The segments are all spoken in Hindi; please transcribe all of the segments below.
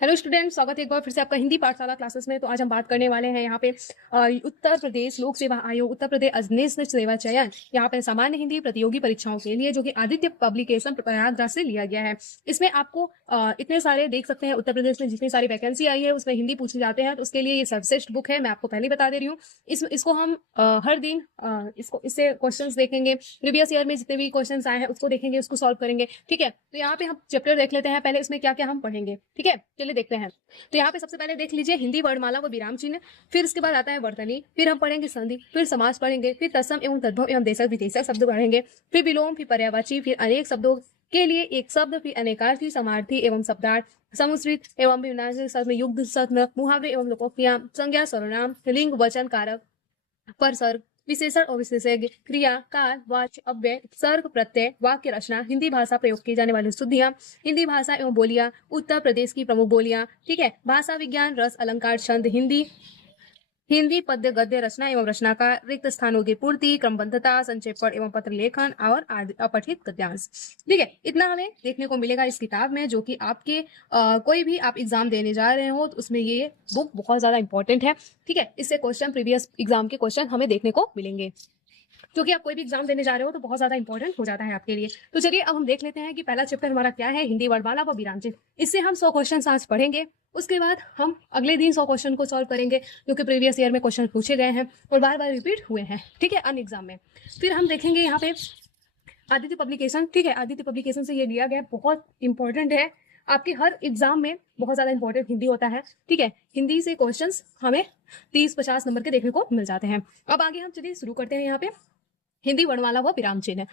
हेलो स्टूडेंट, स्वागत है एक बार फिर से आपका हिंदी पाठशाला क्लासेस में। तो आज हम बात करने वाले हैं यहाँ पे उत्तर प्रदेश लोक सेवा आयोग, उत्तर प्रदेश अधीनस्थ सेवा चयन, यहाँ पे सामान्य हिंदी प्रतियोगी परीक्षाओं के लिए, जो कि आदित्य पब्लिकेशन प्रयागराज से लिया गया है। इसमें आपको इतने सारे देख सकते हैं, उत्तर प्रदेश में जितनी सारी वैकेंसी आई है उसमें हिंदी पूछे जाते हैं, तो उसके लिए ये सर्वश्रेष्ठ बुक है। मैं आपको पहले बता दे रही हूँ। इसको हम हर दिन इससे क्वेश्चन देखेंगे, प्रीवियस ईयर में जितने भी क्वेश्चन आए हैं उसको देखेंगे, उसको सॉल्व करेंगे। ठीक है, तो यहाँ पे हम चैप्टर देख लेते हैं पहले, इसमें क्या क्या हम पढ़ेंगे। ठीक है, चलिए देखते हैं। तो यहाँ पे सबसे पहले देख लीजिए हिंदी वर्णमाला व विराम चिन्ह, फिर इसके बाद आता है वर्तनी, फिर हम पढ़ेंगे संधि, फिर समास पढ़ेंगे, फिर तत्सम एवं तद्भव एवं देशक विदेशक शब्द पढ़ेंगे, फिर विलोम, फिर पर्यायवाची, फिर अनेक शब्दों के लिए एक शब्द, फिर अनेकार्थी, समार्थी एवं शब्दार्थ, समुश्रित एवं विनाशिक शब्द, युग्म शब्द, मुहावरे एवं लोकोक्तियां, संज्ञा, सर्वनाम, लिंग, वचन, कारक, परसर्ग, विशेषण और विशेषज्ञ, क्रिया, काल, वाच्य, अव्यय, उपसर्ग, प्रत्यय, वाक्य रचना, हिंदी भाषा प्रयोग की जाने वाली शुद्धियां, हिंदी भाषा एवं बोलियां, उत्तर प्रदेश की प्रमुख बोलियां। ठीक है, भाषा विज्ञान, रस, अलंकार, छंद, हिंदी पद्य गद्य रचना एवं रचनाकार, रिक्त स्थानों की पूर्ति, क्रमबद्धता, संक्षेपण एवं पत्र लेखन और अपठित गद्यांश। ठीक है, इतना हमें देखने को मिलेगा इस किताब में, जो कि आपके कोई भी आप एग्जाम देने जा रहे हो तो उसमें ये बुक बहुत ज्यादा इंपॉर्टेंट है। ठीक है, इससे क्वेश्चन, प्रीवियस एग्जाम के क्वेश्चन हमें देखने को मिलेंगे, क्योंकि आप कोई भी एग्जाम देने जा रहे हो तो बहुत ज्यादा इंपॉर्टेंट हो जाता है आपके लिए। तो चलिए अब हम देख लेते हैं कि पहला चैप्टर हमारा क्या है, हिंदी वर्णमाला व विराम चिन्ह। इससे हम 100 क्वेश्चन आज पढ़ेंगे, उसके बाद हम अगले दिन 100 क्वेश्चन को सॉल्व करेंगे, जो कि प्रीवियस ईयर में क्वेश्चन पूछे गए हैं और बार बार रिपीट हुए हैं। ठीक है, अन्य एग्जाम में। फिर हम देखेंगे यहाँ पे आदित्य पब्लिकेशन। ठीक है, आदित्य पब्लिकेशन से ये लिया गया, बहुत इंपॉर्टेंट है, आपके हर एग्जाम में बहुत ज्यादा इंपॉर्टेंट हिंदी होता है। ठीक है, हिंदी से क्वेश्चंस हमें 30-50 नंबर के देखने को मिल जाते हैं। अब आगे हम चलिए शुरू करते हैं यहाँ पे हिंदी वर्णमाला व विराम चिन्ह।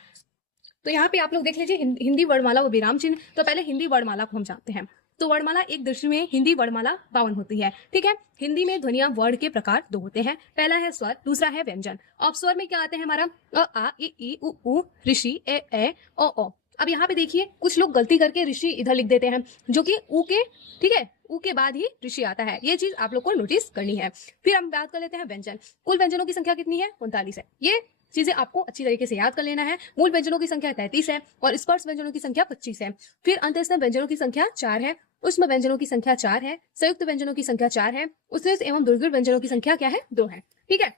तो यहाँ पे आप लोग देख लीजिए हिंदी वर्णमाला व विराम चिन्ह। तो पहले हिंदी वर्णमाला को हम जानते हैं। तो वर्णमाला एक दृष्टि में हिंदी वर्णमाला 52 होती है। ठीक है, हिंदी में ध्वनियां वर्ण के प्रकार 2 होते हैं, पहला है स्वर, दूसरा है व्यंजन। अब स्वर में क्या आते हैं हमारा अ, आ, इ, उ, ऋषि, ए, ओ। अब यहाँ पे देखिए कुछ लोग गलती करके ऋषि इधर लिख देते हैं, जो कि ऊ के, ठीक है, ऊ के बाद ही ऋषि आता है, ये चीज आप लोग को नोटिस करनी है। फिर हम बात कर लेते हैं व्यंजन। कुल व्यंजनों की संख्या कितनी है? 39 है। ये चीजें आपको अच्छी तरीके से याद कर लेना है। मूल व्यंजनों की संख्या 33 है और स्पर्श व्यंजनों की संख्या 25 है। फिर अंतस्थ व्यंजनों की संख्या 4 है, उष्म व्यंजनों की संख्या 4 है, संयुक्त व्यंजनों की संख्या 4 है, उत्कृष्ट एवं दुर्गुण व्यंजनों की संख्या क्या है? 2 है। ठीक है,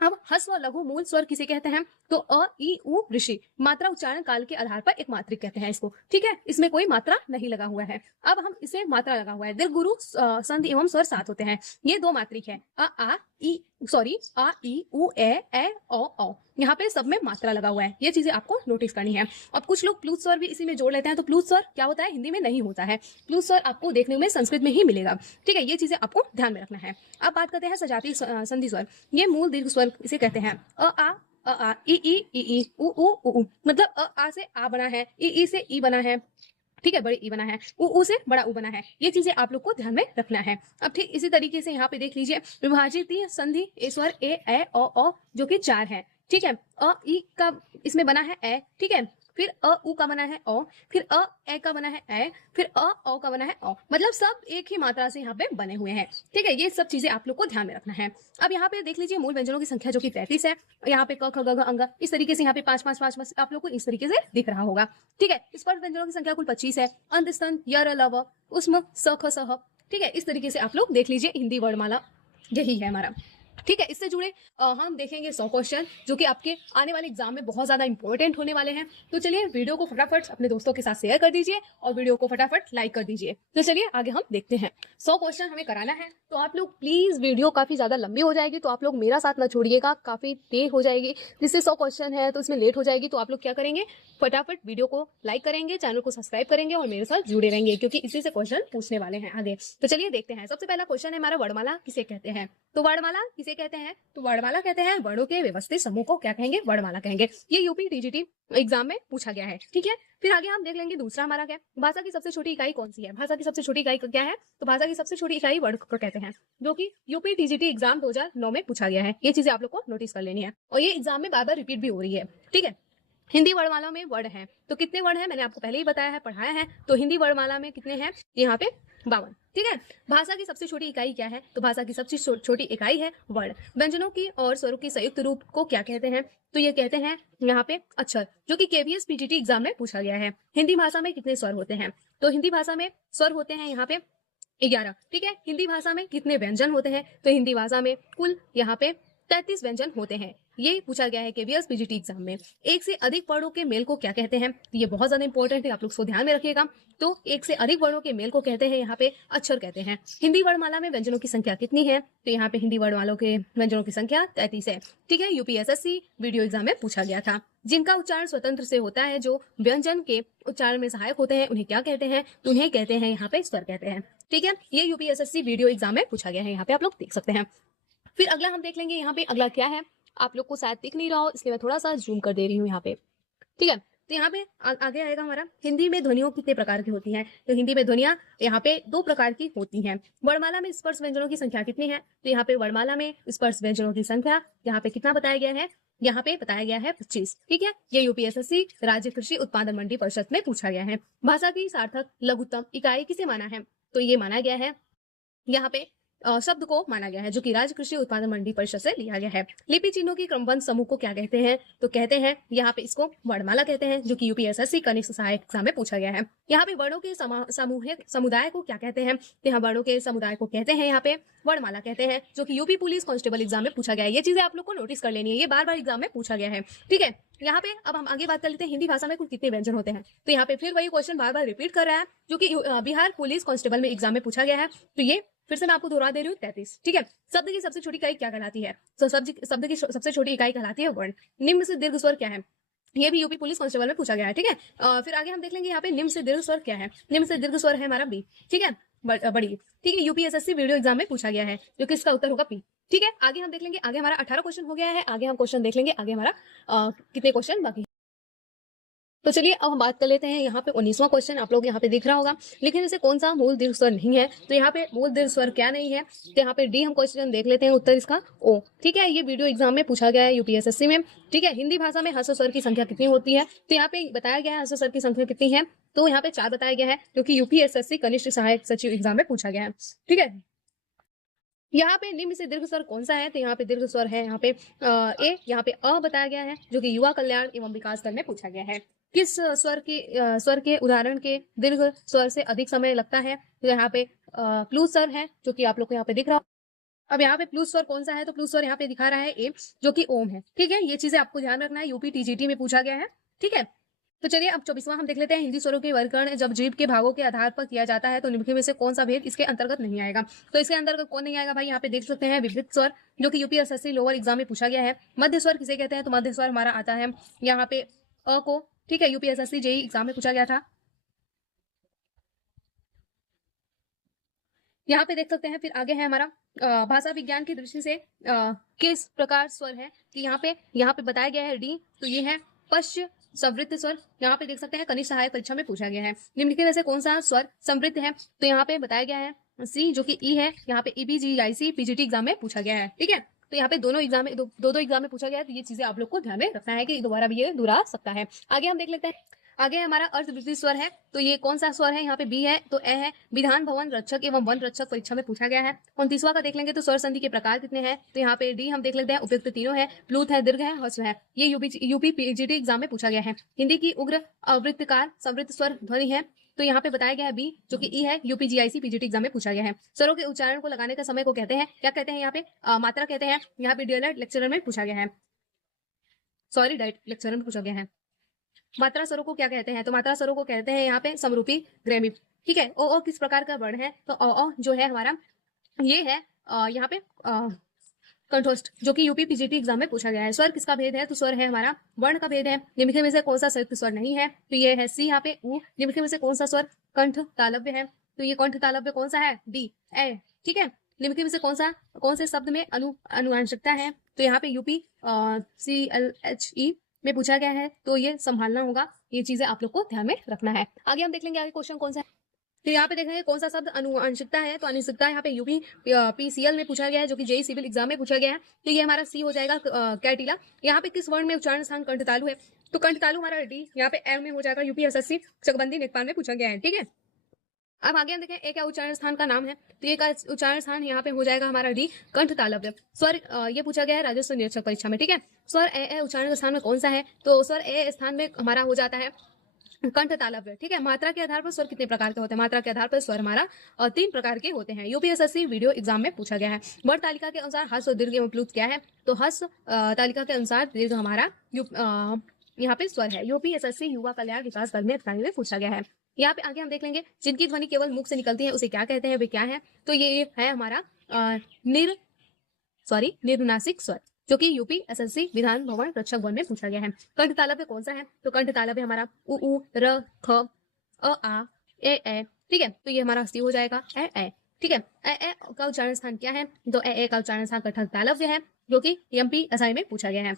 अब ह्रस्व लघु मूल स्वर किसे कहते हैं? तो अ, इ, उ, ऋषि। मात्रा उच्चारण काल के आधार पर एक मात्रिक कहते हैं इसको। ठीक है, इसमें कोई मात्रा नहीं लगा हुआ है। अब हम इसे मात्रा लगा हुआ है। दीर्घ गुरु संधि एवं स्वर 7 होते हैं, ये 2 मात्रिक है। आ, इ, उ, ए, ओ। यहाँ पे सब में मात्रा लगा हुआ है, ये चीजें आपको नोटिस करनी है। अब कुछ लोग प्लूत स्वर भी इसी में जोड़ लेते हैं, तो प्लूत स्वर क्या होता है? हिंदी में नहीं होता है। प्लूत स्वर आपको देखने में संस्कृत में ही मिलेगा। ठीक है, ये चीजें आपको ध्यान में रखना है। अब बात करते हैं सजातीय संधि स्वर। ये मूल दीर्घ स्वर इसे कहते हैं। आ, इ, उ, मतलब आ से आ बना है, ई से ई बना है, ठीक है, बड़े ई बना है, उ से बड़ा उ बना है, ये चीजें आप लोग को ध्यान में रखना है। अब ठीक इसी तरीके से यहाँ पे देख लीजिए विभाजित संधि स्वर ए, ओ, जो कि 4 है। ठीक है, अ ई का इसमें बना है ए, ठीक है, फिर अ उ का बना है ओ, फिर अ ए का बना है ए, फिर अ ओ का बना है ओ, मतलब सब एक ही मात्रा से यहाँ पे बने हुए हैं। ठीक है, ये सब चीजें आप लोग को ध्यान में रखना है। अब यहाँ पे देख लीजिए मूल व्यंजनों की संख्या जो कि 33 है। यहाँ पे क ख ग घ अंग, इस तरीके से यहाँ पे 5 आप लोग को इस तरीके से दिख रहा होगा। ठीक है, स्पर्श व्यंजनों की संख्या कुल 25 है। अंत स्तन, य, लव, उष्म, स, ख, सह। ठीक है, इस तरीके से आप लोग देख लीजिए हिंदी वर्णमाला यही है हमारा। ठीक है, इससे जुड़े हम देखेंगे 100 क्वेश्चन, जो कि आपके आने वाले एग्जाम में बहुत ज्यादा इंपॉर्टेंट होने वाले हैं। तो चलिए वीडियो को फटाफट अपने दोस्तों के साथ शेयर कर दीजिए और वीडियो को फटाफट लाइक कर दीजिए। तो चलिए आगे हम देखते हैं। 100 क्वेश्चन हमें कराना है, तो आप लोग प्लीज, वीडियो काफी ज्यादा लंबी हो जाएगी तो आप लोग मेरा साथ न छोड़िएगा, काफी देर हो जाएगी। जिससे 100 क्वेश्चन है तो इसमें लेट हो जाएगी, तो आप लोग क्या करेंगे, फटाफट वीडियो को लाइक करेंगे, चैनल को सब्सक्राइब करेंगे और मेरे साथ जुड़े रहेंगे, क्योंकि इसी से क्वेश्चन पूछने वाले हैं आगे। तो चलिए देखते हैं। सबसे पहला क्वेश्चन है हमारा, वर्णमाला किसे कहते हैं? तो वर्णमाला किसे कहते हैं? तो वर्णमाला कहते हैं वर्णों के व्यवस्थित समूह को क्या कहेंगे? वर्णमाला कहेंगे। ये यूपी टीजीटी एग्जाम में पूछा गया है। ठीक है, फिर आगे हम देख लेंगे दूसरा हमारा क्या, भाषा की सबसे छोटी इकाई कौन सी है? भाषा की सबसे छोटी इकाई क्या है? तो भाषा की सबसे छोटी इकाई वर्ड को कहते हैं, जो कि यूपी टीजीटी एग्जाम 2009 में पूछा गया है। ये चीजें आप लोग को नोटिस कर लेनी है और ये एग्जाम में बार बार रिपीट भी हो रही है। ठीक है, हिंदी वर्णमाला में वर्ण है, तो कितने वर्ण है मैंने आपको पहले ही बताया है, पढ़ाया है। तो हिंदी वर्णमाला में कितने हैं? यहाँ पे 52। ठीक है, भाषा की सबसे छोटी इकाई क्या है? तो भाषा की सबसे छोटी इकाई है वर्ण। व्यंजनों की और स्वरों की संयुक्त रूप को क्या कहते हैं? तो ये कहते हैं यहाँ पे अक्षर, जो कि केवीएस पीजीटी एग्जाम में पूछा गया है। हिंदी भाषा में कितने स्वर होते हैं? तो हिंदी भाषा में स्वर होते हैं यहाँ पे 11। ठीक है, हिंदी भाषा में कितने व्यंजन होते हैं? तो हिंदी भाषा में कुल यहाँ पे 33 व्यंजन होते हैं। ये पूछा गया है केवीएस पीजीटी एग्जाम में। एक से अधिक वर्णों के मेल को क्या कहते हैं? ये बहुत ज्यादा इंपॉर्टेंट है, आप लोग इसको ध्यान में रखिएगा। तो एक से अधिक वर्णों के मेल को कहते हैं यहाँ पे अक्षर कहते हैं। हिंदी वर्णमाला में व्यंजनों की संख्या कितनी है? तो यहाँ पे हिंदी वर्णमालों के व्यंजनों की संख्या 33 है। ठीक है, यूपीएसएससी वीडियो एग्जाम में पूछा गया था। जिनका उच्चारण स्वतंत्र से होता है, जो व्यंजन के उच्चारण में सहायक होते हैं, उन्हें क्या कहते हैं? तो उन्हें कहते हैं यहाँ पे स्वर कहते हैं। ठीक है, ये यूपीएसएससी वीडियो एग्जाम में पूछा गया है, यहाँ पे आप लोग देख सकते हैं। फिर अगला हम देख लेंगे, यहाँ पे अगला क्या है, आप लोग को शायद दिख नहीं रहा हो, इसलिए मैं थोड़ा सा जूम कर दे रही हूँ यहाँ पे। ठीक है, तो यहाँ पे आगे आएगा हमारा हिंदी में ध्वनियों कितने प्रकार की होती हैं? तो हिंदी में ध्वनियां यहाँ पे 2 प्रकार की होती हैं। वर्णमाला में स्पर्श व्यंजनों की संख्या कितनी है? तो यहाँ पे वर्णमाला में स्पर्श व्यंजनों की संख्या यहाँ पे कितना बताया गया है? यहाँ पे बताया गया है 25। ठीक है, ये यूपीएसएससी राज्य कृषि उत्पादन मंडी परिषद में पूछा गया है। भाषा की सार्थक लघुत्तम इकाई किसे माना है? तो ये माना गया है यहाँ पे शब्द को माना गया है, जो कि राज्य कृषि उत्पादन मंडी परिषद से लिया गया है। लिपि चिन्हों की क्रमबद्ध समूह को क्या कहते हैं? तो कहते हैं यहाँ पे इसको वर्णमाला कहते हैं, जो कि यूपीएसएससी कनिष्ठ सहायक एग्जाम में पूछा गया है। यहाँ पे वर्णों के सामूहिक समुदाय को क्या कहते हैं? तो यहाँ वर्णों के समुदाय को कहते हैं यहाँ पे वर्णमाला कहते हैं, जो कि यूपी पुलिस कांस्टेबल एग्जाम में पूछा गया है। ये चीजें आप लोग को नोटिस कर लेनी है, ये बार बार एग्जाम में पूछा गया है। ठीक है, यहाँ पे अब हम आगे बात कर लेते हैं हिंदी भाषा में कुल कितने व्यंजन होते हैं। तो यहाँ पे फिर वही क्वेश्चन बार बार रिपीट कर रहा है, जो कि बिहार पुलिस कांस्टेबल में एग्जाम में पूछा गया है। तो ये फिर से मैं आपको दोहरा दे रही हूँ, 33। ठीक है, शब्द की सबसे छोटी इकाई क्या कहलाती है? तो शब्द की सबसे छोटी इकाई कहलाती है वर्ण। निम्न से दीर्घ स्वर क्या है? ये भी यूपी पुलिस कांस्टेबल में पूछा गया है। ठीक है, फिर आगे हम देख लेंगे यहाँ पे निम्न से दीर्घ स्वर क्या है। निम्न से दीर्घ स्वर है हमारा बी। ठीक है, बड़ी। ठीक है, यूपीएसएससी वीडियो एग्जाम में पूछा गया है, जो कि इसका उत्तर होगा पी। ठीक है, आगे हम देख लेंगे, आगे हमारा 18 क्वेश्चन हो गया है। आगे हम क्वेश्चन देख लेंगे, आगे हमारा कितने क्वेश्चन बाकी। तो चलिए अब हम बात कर लेते हैं यहाँ पे 19वां क्वेश्चन, आप लोग यहाँ पे दिख रहा होगा, लेकिन इसे कौन सा मूल दीर्घ स्वर नहीं है? तो यहाँ पे मूल दीर्घ स्वर क्या नहीं है? तो यहाँ पे डी हम क्वेश्चन देख लेते हैं, उत्तर इसका ओ। ठीक है, ये वीडियो एग्जाम में पूछा गया है यूपीएसएससी में। ठीक है, हिंदी भाषा में ह्रस्व स्वर की संख्या कितनी होती है? तो यहाँ पे बताया गया है ह्रस्व स्वर की संख्या कितनी है, तो यहाँ पे 4 बताया गया है, जो कि यूपीएसएससी कनिष्ठ सहायक सचिव एग्जाम में पूछा गया है। ठीक है, यहाँ पे निम्न से दीर्घ स्वर कौन सा है? तो यहाँ पे दीर्घ स्वर है यहाँ पे ए, यहाँ पे अ बताया गया है, जो कि युवा कल्याण एवं विकास दल में पूछा गया है। किस स्वर के उदाहरण के दीर्घ स्वर से अधिक समय लगता है? तो यहाँ पे प्लूस स्वर है, जो कि आप लोग को यहाँ पे दिख रहा हो। अब यहाँ पे प्लूस स्वर कौन सा है? तो प्लूस स्वर यहाँ पे दिखा रहा है ए, जो कि ओम है। ठीक है, ये चीजें आपको ध्यान रखना है, यूपी टीजीटी में पूछा गया है। ठीक है, तो चलिए अब 24वां हम देख लेते हैं, हिंदी स्वरों के वर्गीकरण जब जीभ के भागों के आधार पर किया जाता है तो निम्नलिखित में से कौन सा भेद इसके अंतर्गत नहीं आएगा? तो इसके अंतर्गत कौन नहीं आएगा भाई? यहाँ पे देख सकते हैं विपरीत स्वर, जो कि यूपीएसएससी लोअर एग्जाम में पूछा गया है। मध्य स्वर किसे कहते हैं? तो मध्य स्वर हमारा आता है यहाँ पे अ को। ठीक है, यूपीएसएससी जेई एग्जाम में पूछा गया था। यहाँ पे देख सकते हैं, फिर आगे है हमारा भाषा विज्ञान की दृष्टि से किस प्रकार स्वर है कि यहाँ पे बताया गया है डी, तो ये है पश्च संवृत्त स्वर। यहाँ पे देख सकते हैं कनिष्ठ सहायक परीक्षा में पूछा गया है, निम्नलिखित में से कौन सा स्वर समृद्ध है? तो यहाँ पे बताया गया है सी, जो कि ई है। यहाँ पे ईबीजीआईसी पीजीटी एग्जाम में पूछा गया है। ठीक है, तो यहाँ पे दोनों एग्जाम में दो एग्जाम में पूछा गया है, तो ये चीजें आप लोग को ध्यान में रखना है कि दोबारा भी ये दोहरा सकता है। आगे हम देख लेते हैं, आगे हमारा अर्धवृत्तीय स्वर है, तो ये कौन सा स्वर है? यहाँ पे बी है, तो ए है। विधान भवन रक्षक एवं वन रक्षक परीक्षा में पूछा गया है। 29वां का देख लेंगे, तो स्वर संधि के प्रकार कितने हैं? तो यहाँ पे डी हम देख लेते हैं, उपयुक्त तीनों है, प्लूत है, दीर्घ है, ह्रस्व है। ये यूपी पीजीटी एग्जाम में पूछा गया है। हिंदी की उग्र अवृत्तकार समृद्ध स्वर ध्वनि है, तो यहाँ पे बताया गया है बी, जो कि ई है, यूपीजीआईसी पीजीटी एग्जाम में पूछा गया है। स्वरों के उच्चारण को लगाने का समय को कहते हैं, क्या कहते हैं? यहाँ पे मात्रा कहते हैं। यहाँ पे डीएलएड लेक्चरर में पूछा गया है, सॉरी डाइट लेक्चरर में पूछा गया है। मात्रा स्वरों को क्या कहते हैं? तो मात्रा स्वरों को कहते हैं यहाँ पे समरूपी ग्रेमिप। ठीक है, ओ किस प्रकार का वर्ण है? तो ओ जो है हमारा ये है यहाँ पे कंठोष्ठ, जो कि यूपी पीजीटी एग्जाम में पूछा गया है। स्वर किसका भेद है? तो स्वर है हमारा वर्ण का भेद है। निम्नलिखित में से कौन सा संयुक्त स्वर नहीं है? तो ये है सी, यहाँ पे ऊ। निम्नलिखित में से कौन सा स्वर कंठ तालव्य है? तो ये कंठ तालव्य कौन सा है? डी, ए। ठीक है, निम्नलिखित में से कौन से शब्द में अनुआंशिकता है? तो यहाँ पे यूपी CLHE में पूछा गया है, तो ये संभालना होगा, ये चीजें आप लोग को ध्यान में रखना है। आगे हम देख लेंगे आगे क्वेश्चन कौन सा है। तो यहाँ पे देखेंगे कौन सा शब्द अनुआंशिकता है, तो अनुआंशिकता यहाँ पे यूपी PCL में पूछा गया है, जो कि जेई सिविल एग्जाम में पूछा गया है। तो ये हमारा सी हो जाएगा कैटिला। यहाँ पे किस वर्ण में उच्चारण स्थान कंठ तालु है? तो कंठ तालु हमारा डी, यहाँ पे एम में हो जाएगा, यूपीएसएससी चकबंदी नेकपाल में पूछा गया है। ठीक है, अब आगे हम देखें ए क्या उच्चारण स्थान का नाम है, तो ये का उच्चारण स्थान यहाँ पे हो जाएगा हमारा डी, कंठ तालव्य। स्वर ये पूछा गया है राजस्व निरीक्षक परीक्षा में। ठीक है, स्वर ए उच्चारण स्थान में कौन सा है? तो स्वर ए स्थान में हमारा हो जाता है कंठ तालव्य, ठीक है। मात्रा के आधार पर स्वर कितने प्रकार के होते हैं? मात्रा के आधार पर स्वर हमारा 3 प्रकार के होते हैं। यूपीएसएससी वीडियो एग्जाम में पूछा गया है। वर्ड तालिका के अनुसार हस्व और दीर्घ एवं प्लुत क्या है? तो हस्व तालिका के अनुसार दीर्घ हमारा यहाँ पे स्वर है। यूपीएसएससी युवा कल्याण विकास दल में अधिकारी में पूछा गया है। यहाँ पे आगे हम देख लेंगे जिनकी ध्वनि केवल मुख से निकलती है उसे क्या कहते हैं, वे क्या है? तो ये है हमारा निर्नासिक स्वर, जो कि यूपी एसएससी विधान भवन रक्षक वन में पूछा गया है। कंठ तालव्य कौन सा है? तो कंठ तालव्य हमारा उ र ख अ आ ए, ठीक है। तो ये हमारा सी हो जाएगा ए, ठीक है। ए का उच्चारण स्थान क्या है? तो ए का उच्चारण स्थान कंठ तालव्य है, जो कि एमपी एसआई में पूछा गया है।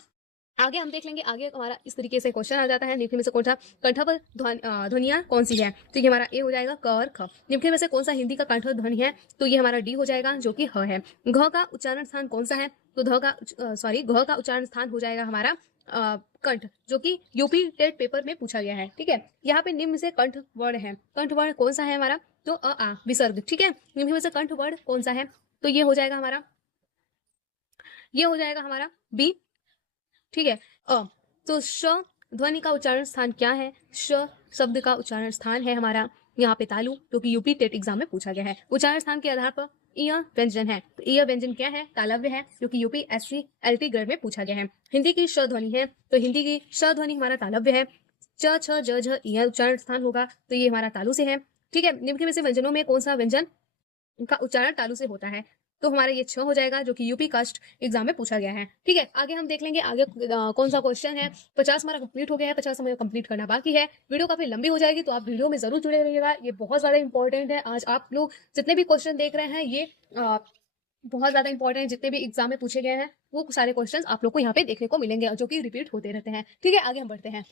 आगे हम देख लेंगे, आगे हमारा इस तरीके से क्वेश्चन आ जाता है, निम्न में से कौन सा कंठस्थ ध्वनियां कौन सी है? तो ये हमारा ए हो जाएगा क और ख। निम्न में से कौन सा हिंदी का कंठस्थ ध्वनि है? तो ये हमारा डी हो जाएगा, जो कि ह है। घ का उच्चारण स्थान कौन सा है? तो घ का उच्चारण स्थान हो जाएगा हमारा कंठ, जो कि यूपी टेट पेपर में पूछा गया है, ठीक है। यहाँ पे निम्न से कंठ वर्ण है। कंठ वर्ण कौन सा है हमारा? तो अ आ विसर्ग, ठीक है। निम्न में से कंठ वर्ण कौन सा है? तो ये हो जाएगा हमारा बी, ठीक है। तो श ध्वनि का उच्चारण स्थान क्या है? श शब्द का उच्चारण स्थान है हमारा यहाँ पे तालु, जो कि यूपी टेट एग्जाम में पूछा गया है। उच्चारण स्थान के आधार पर इ व्यंजन है, तो इ व्यंजन क्या है? तालव्य है, जो कि यूपी एससी एलटी ग्रेड में पूछा गया है। हिंदी की श ध्वनि है, तो हिंदी की श ध्वनि हमारा तालव्य है। च छ ज झ इ उच्चारण स्थान होगा, तो ये हमारा तालु से है, ठीक है। निम्न में से व्यंजनों में कौन सा व्यंजन का उच्चारण तालु से होता है? तो हमारा ये 6 हो जाएगा, जो कि यूपी कास्ट एग्जाम में पूछा गया है, ठीक है। आगे हम देख लेंगे आगे कौन सा क्वेश्चन है। 50 हमारा कंप्लीट हो गया है, 50 हमें कंप्लीट करना बाकी है। वीडियो काफी लंबी हो जाएगी, तो आप वीडियो में जरूर जुड़े रहिएगा, ये बहुत ज्यादा इंपॉर्टेंट है। आज आप लोग जितने भी क्वेश्चन देख रहे हैं, ये बहुत ज्यादा इंपॉर्टेंट, जितने भी एग्जाम में पूछे गए हैं वो सारे क्वेश्चन आप लोग को यहाँ पे देखने को मिलेंगे, जो कि रिपीट होते रहते हैं, ठीक है। आगे हम बढ़ते हैं।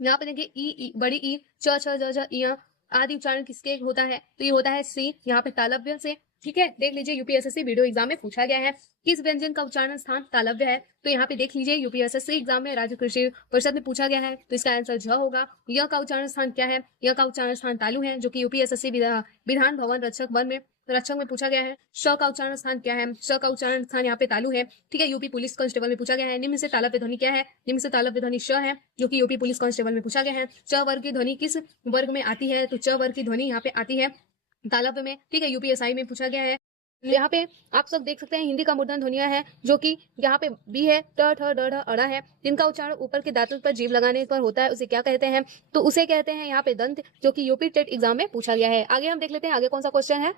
यहाँ पे देखिए ई बड़ी ई च छ ज झ इ आदि उच्चारण किसके होता है? तो ये होता है सी, यहाँ पे तालव्य से, ठीक है। देख लीजिए यूपीएसएससी वीडियो एग्जाम में पूछा गया है किस व्यंजन का उच्चारण स्थान तालव्य है? तो यहाँ पे देख लीजिए यूपीएसएससी एग्जाम में राज्य कृषि परिषद में पूछा गया है, तो इसका आंसर झ होगा। य का उच्चारण स्थान क्या है? य का उच्चारण स्थान तालु है, जो कि यूपीएसएससी विधान भवन रक्षक में पूछा गया है। श का उच्चारण स्थान क्या है? श का उच्चारण स्थान यहाँ पे तालु है, ठीक है। यूपी पुलिस कांस्टेबल में पूछा गया है। निम्न से तालव्य ध्वनि क्या है? निम्न से तालव्य ध्वनि श है, जो कि यूपी पुलिस कांस्टेबल में पूछा गया है। च वर्ग की ध्वनि किस वर्ग में आती है? तो च वर्ग की ध्वनि यहाँ पे आती है तालव्य में, ठीक है। यूपीएसआई में पूछा गया है। यहाँ पे आप सब देख सकते हैं हिंदी का मूर्धन ध्वनियां है, जो कि यहाँ पे बी है, ट ठ ड ढ अड़ा है, जिनका उच्चारण ऊपर के दांतों पर जीभ लगाने पर होता है, उसे क्या कहते हैं? तो उसे कहते हैं यहाँ पे दंत, जो कि यूपी टेट एग्जाम में पूछा गया है। आगे हम देख लेते हैं आगे कौन सा क्वेश्चन है।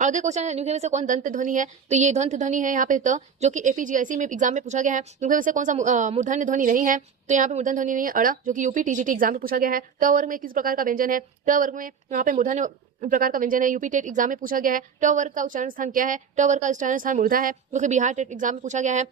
आगे क्वेश्चन है निम्न में से कौन दंत ध्वनि है? तो ये दंत ध्वनि है यहाँ पे त, जो कि एपीजीआईसी में एग्जाम में पूछा गया है। निम्न में से कौन सा मूर्धन्य ध्वनि नहीं है? तो यहाँ पे मूर्धन्य ध्वनि नहीं है अड़ा, जो कि यूपी टीजीटी एग्जाम में पूछा गया है। ट वर्ग में किस प्रकार का व्यंजन है? ट वर्ग में यहाँ पे मूर्धन्य प्रकार का व्यंजन है, यूपी टेट एग्जाम में पूछा गया है। ट वर्ग का उच्चारण स्थान क्या है? ट वर्ग का उच्चारण स्थान मूर्धा है, जो कि बिहार टेट एग्जाम में पूछा गया है।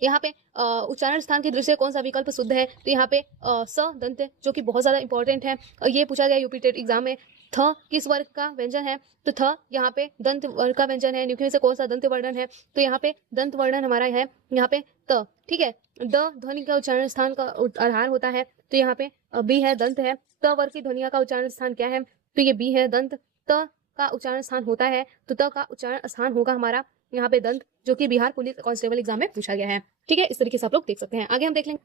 यहाँ पे उच्चारण स्थान की दृष्टि से कौन सा विकल्प शुद्ध है? तो यहाँ पे स दंत, जो कि बहुत ज्यादा इंपॉर्टेंट है, ये पूछा गया यूपी टेट एग्जाम में। थ किस वर्ग का व्यंजन है? तो थ यहाँ पे दंत वर्ग का व्यंजन है। निम्न में से कौन सा दंत वर्णन है? तो यहाँ पे दंत वर्णन हमारा है यहाँ पे त, ठीक है। द ध्वनि का उच्चारण स्थान का आधार होता है, तो यहाँ पे बी है, दंत है। त वर्ग की ध्वनिया का उच्चारण स्थान क्या है? तो ये बी है, दंत। त का उच्चारण स्थान होता है, तो त का उच्चारण स्थान होगा हमारा यहाँ पे दंत, जो कि बिहार पुलिस कांस्टेबल एग्जाम में पूछा गया है, ठीक है। इस तरीके से आप लोग देख सकते हैं। आगे हम देख लेंगे,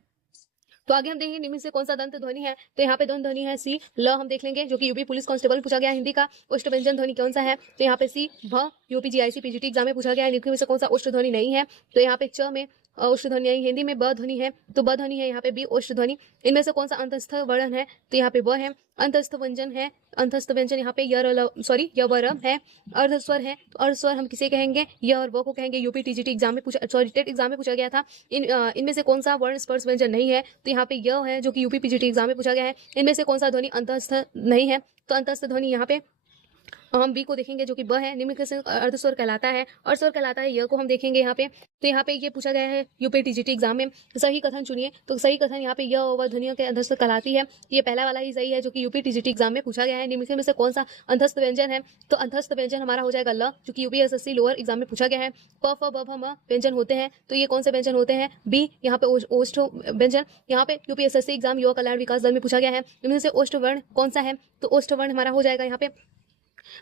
तो आगे हम देखेंगे निम्न से कौन सा दंत ध्वनि है? तो यहाँ पे दंत ध्वनि है सी, ल हम देख लेंगे, जो कि यूपी पुलिस कांस्टेबल पूछा गया है। हिंदी का उष्ट व्यंजन ध्वनि कौन सा है? तो यहाँ पे सी भ, यूपी जीआईसी पीजीटी एग्जाम में पूछा गया है। निम्न में से कौन सा उष्ट ध्वनि नहीं है? तो यहाँ पे च में उष्ट ध्वनि है। हिंदी में ब ध्वनि है, तो ब ध्वनि है यहाँ पे बी उष्ट ध्वनि। इनमें से कौन सा अंतस्थ वर्ण है? तो यहाँ पे व है। अंतस्थ व्यंजन है, अंतस्थ व्यंजन यहाँ पे य व र है। अर्ध स्वर है, तो अर्ध स्वर हम किसे कहेंगे? य और व को कहेंगे। यूपी टीजीटी एग्जाम में टेट एग्जाम में पूछा गया था। इनमें से कौन सा वर्ण स्पर्श व्यंजन नहीं है? तो यहाँ पे य है, जो कि यूपी पीजीटी एग्जाम में पूछा गया है। इनमें से कौन सा ध्वनि अंतस्थ नहीं है? तो अंतस्थ ध्वनि यहाँ पे हम बी को देखेंगे, जो कि ब है। निम्न से अर्धस्वर कहलाता है, और स्वर कहलाता है य को हम देखेंगे यहाँ पे। तो यहाँ पे ये पूछा गया है यूपी टीजीटी एग्जाम में। सही कथन चुनिए, तो सही कथन यहाँ पे य व ध्वनियों के अंतस्थ कहलाती है। ये पहला वाला ही सही है, जो कि यूपी टीजीटी एग्जाम में पूछा गया है। निम्न में से कौन सा अंतस्थ व्यंजन है? तो अंतस्थ व्यंजन हमारा हो जाएगा ल, जो कि यूपी एसएससी लोअर एग्जाम में पूछा गया है। प फ ब भ म व्यंजन होते हैं, तो ये कौन से व्यंजन होते हैं? बी यहाँ पे ओष्ठ व्यंजन। यहाँ पे यूपी एसएससी एग्जाम युवा कल्याण विकास दल में पूछा गया है। निम्न से ओष्ठ वर्ण कौन सा है? तो ओष्ठ वर्ण हमारा हो जाएगा यहाँ पे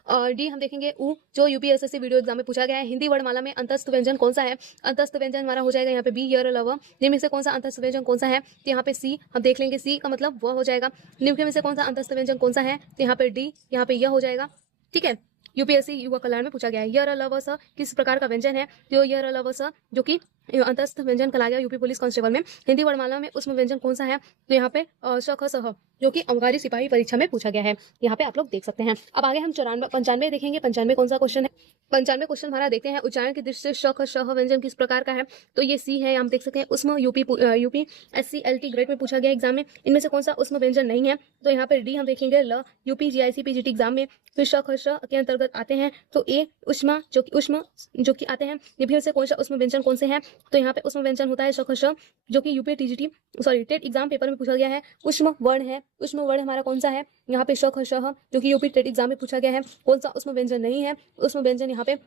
और डी हम देखेंगे ऊ, जो यूपीएसएससी वीडियो एग्जाम में पूछा गया है। हिंदी वर्णमाला में अंतस्थ व्यंजन कौन सा है? अंतस्थ व्यंजन हमारा हो जाएगा यहाँ पे बी, यर, लव। निम्न में से कौन सा अंतस्थ व्यंजन कौन सा है? तो यहाँ पे सी हम देख लेंगे, सी का मतलब वह हो जाएगा। निम्न में से कौन सा अंतस्थ व्यंजन कौन सा है? तो यहाँ पे डी, यहाँ पे यह हो जाएगा। ठीक है, यूपीएससी युवा कल्याण में पूछा गया है। यर लव स किस प्रकार का व्यंजन है? तो यर लव स जो कि अंतस्थ व्यंजन कहलाया गया यूपी पुलिस कांस्टेबल में। हिंदी वर्णमाला में उसमें व्यंजन कौन सा है? तो यहाँ पे श ख सह जो कि अबकारी सिपाही परीक्षा में पूछा गया है। यहाँ पे आप लोग देख सकते हैं। अब आगे हम 95 देखेंगे। 95 कौन सा क्वेश्चन है? 95 क्वेश्चन हमारा देखते हैं। उच्चारण की दृष्टि से श ख शह व्यंजन किस प्रकार का है? तो ये सी है, हम देख सकते हैं। उसमें यूपी SC LT ग्रेड में पूछा गया एग्जाम में। इनमें से कौन सा उसमें व्यंजन नहीं है? तो यहाँ पे डी हम देखेंगे, ल। यूपी GIC PGT एग्जाम में फिर श ख श के अंतर्गत आते हैं। तो ए उष्मा जो कि आते हैं। निम्न से कौन सा उसमें व्यंजन कौन से हैं? तो यहाँ पे उसमें व्यंजन होता है श ख श जो कि यूपी टेट एग्जाम पेपर में पूछा गया है। उष्म वर्ण है। उष्म वर्ण हमारा कौन सा है? यहाँ पे श ख श जो कि यूपी टेट एग्जाम में पूछा गया है। कौन सा उसमें व्यंजन नहीं है? उसमें व्यंजन यहाँ पे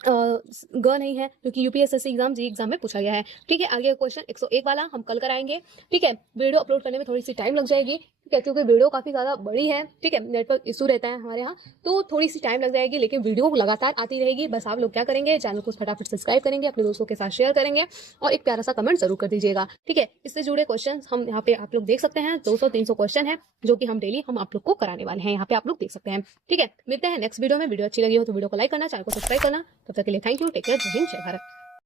ग नहीं है, जो कि यूपीएसएससी एग्जाम जी एग्जाम में पूछा गया है। ठीक है, आगे क्वेश्चन 101 वाला हम कल कराएंगे। ठीक है, वीडियो अपलोड करने में थोड़ी सी टाइम लग जाएगी। ठीक है, क्योंकि वीडियो काफी ज्यादा बड़ी है। ठीक है, नेटवर्क इशू रहता है हमारे यहाँ, तो थोड़ी सी टाइम लग जाएगी, लेकिन वीडियो लगातार आती रहेगी। बस आप लोग क्या करेंगे, चैनल को फटाफट सब्सक्राइब करेंगे, अपने दोस्तों के साथ शेयर करेंगे और एक प्यारा सा कमेंट जरूर कर दीजिएगा। ठीक है, इससे जुड़े क्वेश्चन हम यहाँ पे आप लोग देख सकते हैं। 200-300 क्वेश्चन है जो कि हम डेली हम आप लोग को कराने वाले हैं। यहाँ पे आप लोग देख सकते हैं। ठीक है, मिलते हैं नेक्स्ट वीडियो में। वीडियो अच्छी लगी हो तो वीडियो को लाइक करना, चैनल को सब्सक्राइब करना। तब तक के लिए थैंक यू, टेक केयर, जय हिंद, जय भारत।